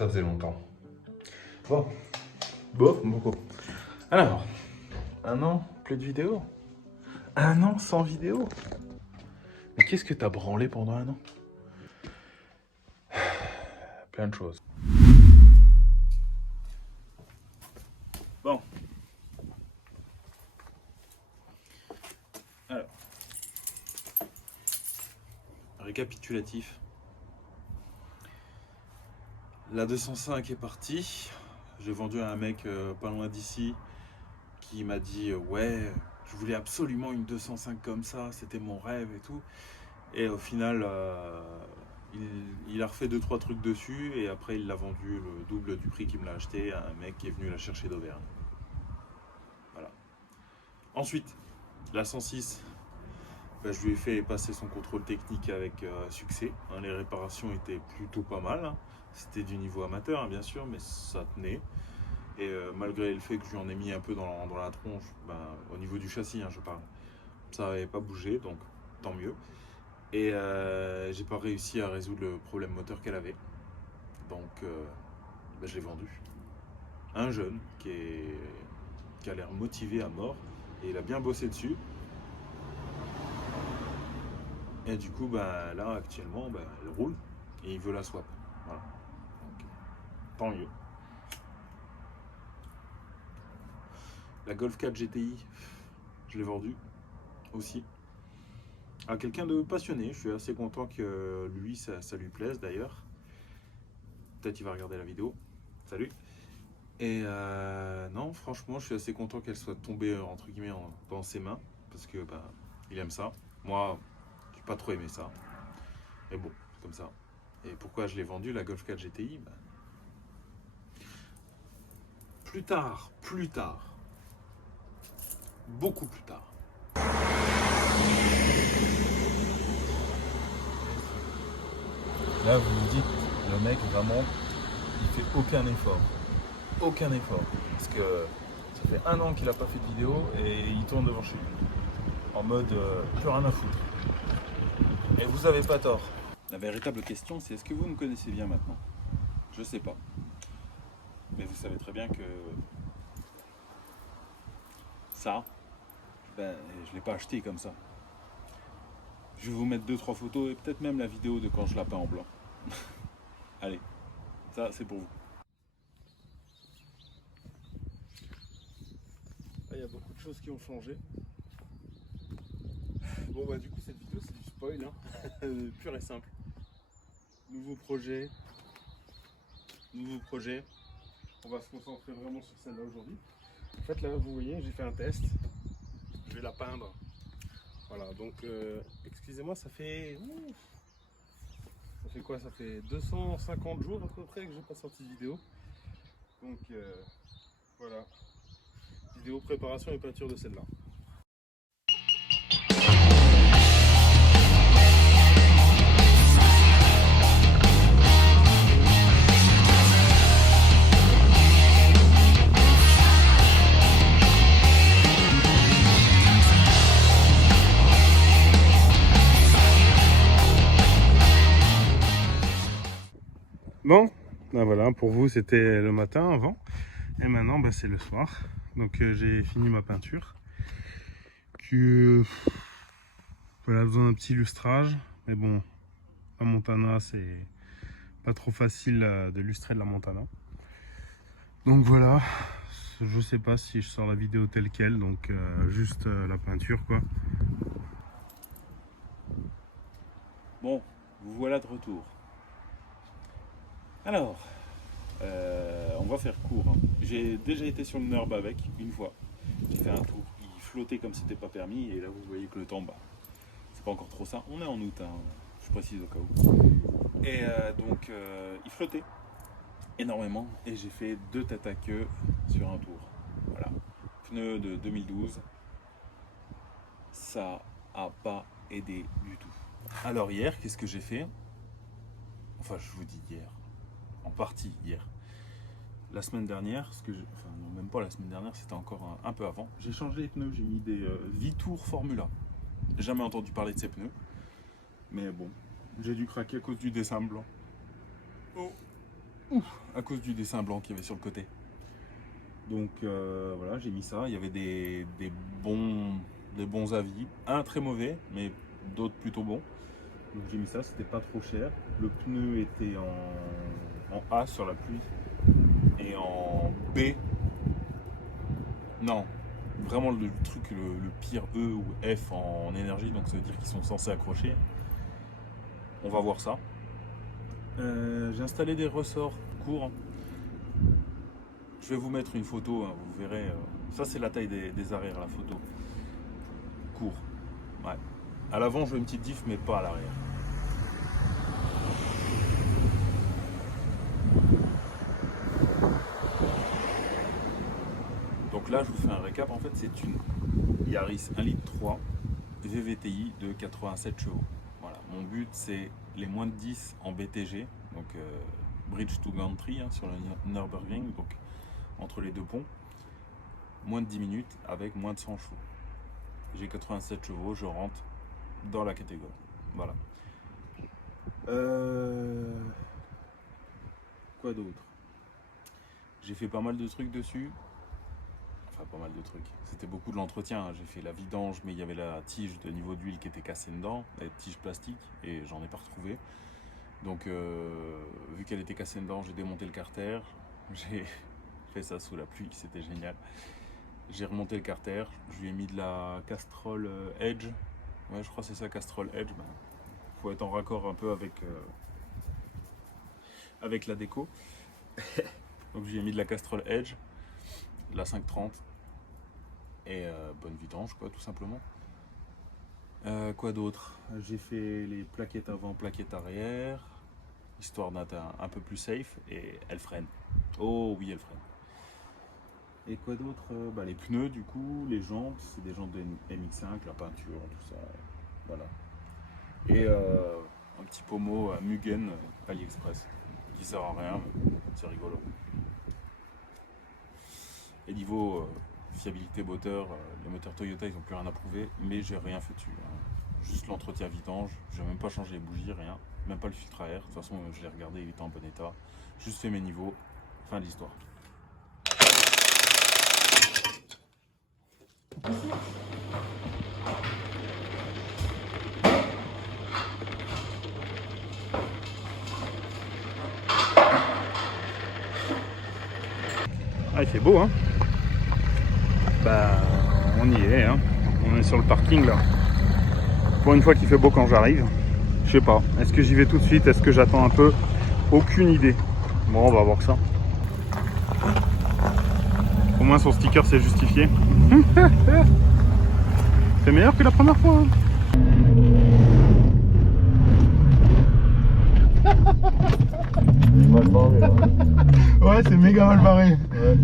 Ça faisait longtemps. Bon. Beaucoup. Alors, un an, plus de vidéos. Un an sans vidéo. Mais qu'est-ce que t'as branlé pendant un an? Plein de choses. Bon. Alors. Récapitulatif. La 205 est partie. J'ai vendu à un mec pas loin d'ici qui m'a dit ouais, je voulais absolument une 205 comme ça, c'était mon rêve et tout. Et au final, il a refait 2-3 trucs dessus et après il l'a vendu le double du prix qu'il me l'a acheté à un mec qui est venu la chercher d'Auvergne. Voilà. Ensuite, la 106, je lui ai fait passer son contrôle technique avec succès. Les réparations étaient plutôt pas mal. C'était du niveau amateur, bien sûr, mais ça tenait. Et malgré le fait que je lui en ai mis un peu dans la tronche, au niveau du châssis, je parle, ça n'avait pas bougé, donc tant mieux. Et j'ai pas réussi à résoudre le problème moteur qu'elle avait. Donc je l'ai vendu. Un jeune qui a l'air motivé à mort, et il a bien bossé dessus. Et du coup, là, actuellement, elle roule, et il veut la swap. Voilà. Donc, tant mieux. La Golf 4 GTI, je l'ai vendue aussi à quelqu'un de passionné. Je suis assez content que lui, ça lui plaise d'ailleurs. Peut-être il va regarder la vidéo. Salut. Et non, franchement, je suis assez content qu'elle soit tombée entre guillemets dans ses mains parce que il aime ça. Moi, j'ai pas trop aimé ça. Mais bon, c'est comme ça. Et pourquoi je l'ai vendue, la Golf 4 GTI? Plus tard, beaucoup plus tard. Là, vous me dites, le mec, vraiment, il fait aucun effort. Aucun effort. Parce que ça fait un an qu'il n'a pas fait de vidéo et il tourne devant chez lui. En mode, plus rien à foutre. Et vous avez pas tort. La véritable question, c'est est-ce que vous me connaissez bien maintenant? Je sais pas. Mais vous savez très bien que ça, je l'ai pas acheté comme ça. Je vais vous mettre 2-3 photos et peut-être même la vidéo de quand je la peins en blanc. Allez, ça c'est pour vous. Il y a beaucoup de choses qui ont changé. Bon du coup cette vidéo c'est du spoil, pur et simple. Nouveau projet. On va se concentrer vraiment sur celle-là aujourd'hui. En fait là vous voyez j'ai fait un test. Je vais la peindre. Voilà donc excusez-moi ça fait quoi? Ça fait 250 jours à peu près que j'ai pas sorti de vidéo. Donc voilà. Vidéo préparation et peinture de celle-là. Bon, voilà, pour vous c'était le matin avant, et maintenant c'est le soir. Donc j'ai fini ma peinture. Voilà, besoin d'un petit lustrage, mais bon, la Montana c'est pas trop facile de lustrer de la Montana. Donc voilà, je sais pas si je sors la vidéo telle quelle, donc juste la peinture quoi. Bon, vous voilà de retour. Alors, on va faire court. J'ai déjà été sur le Nurb avec, une fois. J'ai fait un tour, il flottait comme c'était pas permis, et là vous voyez que le temps c'est pas encore trop ça. On est en août, je précise au cas où. Et donc, il flottait énormément, et j'ai fait 2 têtes à queue sur un tour. Voilà, pneu de 2012. Ça a pas aidé du tout. Alors hier, qu'est-ce que j'ai fait? Enfin, je vous dis hier. En partie hier. La semaine dernière, non, même pas la semaine dernière, c'était encore un peu avant. J'ai changé les pneus, j'ai mis des Vitour Formula. J'ai jamais entendu parler de ces pneus, mais bon, j'ai dû craquer à cause du dessin blanc. Oh. à cause du dessin blanc qu'il y avait sur le côté. Donc voilà, j'ai mis ça. Il y avait des bons avis. Un très mauvais, mais d'autres plutôt bons. Donc j'ai mis ça, c'était pas trop cher. Le pneu était en A sur la pluie et en B. Non, vraiment le truc, le pire E ou F en énergie, donc ça veut dire qu'ils sont censés accrocher. On va voir ça. J'ai installé des ressorts courts. Je vais vous mettre une photo, hein, vous verrez. Ça c'est la taille des arrières, la photo. Court. Ouais. À l'avant je veux une petite diff mais pas à l'arrière. Donc là je vous fais un récap, en fait c'est une Yaris 1,3 litre VVTi de 87 chevaux. Voilà. Mon but c'est les moins de 10 en BTG, donc Bridge to Gantry, hein, sur le Nürburgring, donc entre les deux ponts. Moins de 10 minutes avec moins de 100 chevaux. J'ai 87 chevaux, je rentre dans la catégorie. Voilà. Quoi d'autre? J'ai fait pas mal de trucs dessus. Enfin, pas mal de trucs. C'était beaucoup de l'entretien. J'ai fait la vidange, mais il y avait la tige de niveau d'huile qui était cassée dedans, la tige plastique, et j'en ai pas retrouvé. Donc, vu qu'elle était cassée dedans, j'ai démonté le carter. J'ai fait ça sous la pluie, c'était génial. J'ai remonté le carter, je lui ai mis de la Castrol Edge. Ouais, je crois que c'est ça, Castrol Edge. Ben, faut être en raccord un peu avec la déco. Donc je lui ai mis de la Castrol Edge, de la 530 et bonne vidange, quoi, tout simplement. Quoi d'autre? J'ai fait les plaquettes avant, plaquettes arrière, histoire d'être un peu plus safe, et elle freine. Oh oui, elle freine. Et quoi d'autre? Les pneus, du coup, les jantes, c'est des jantes de MX5, la peinture, tout ça. Voilà. Et un petit pommeau à Mugen AliExpress, qui sert à rien, mais c'est rigolo. Et niveau fiabilité moteur, les moteurs Toyota, ils n'ont plus rien à prouver, mais j'ai rien fait dessus. Hein. Juste l'entretien vidange, j'ai même pas changé les bougies, rien. Même pas le filtre à air. De toute façon, je l'ai regardé, il était en bon état. Juste fait mes niveaux. Fin de l'histoire. Ah, il fait beau, hein. Bah, on y est, hein. On est sur le parking là. Pour une fois qu'il fait beau quand j'arrive. Je sais pas. Est-ce que j'y vais tout de suite? Est-ce que j'attends un peu? Aucune idée. Bon, on va voir ça. Au moins son sticker c'est justifié. C'est meilleur que la première fois. Hein. Mal barré, ouais. Ouais, c'est méga mal barré. Ouais.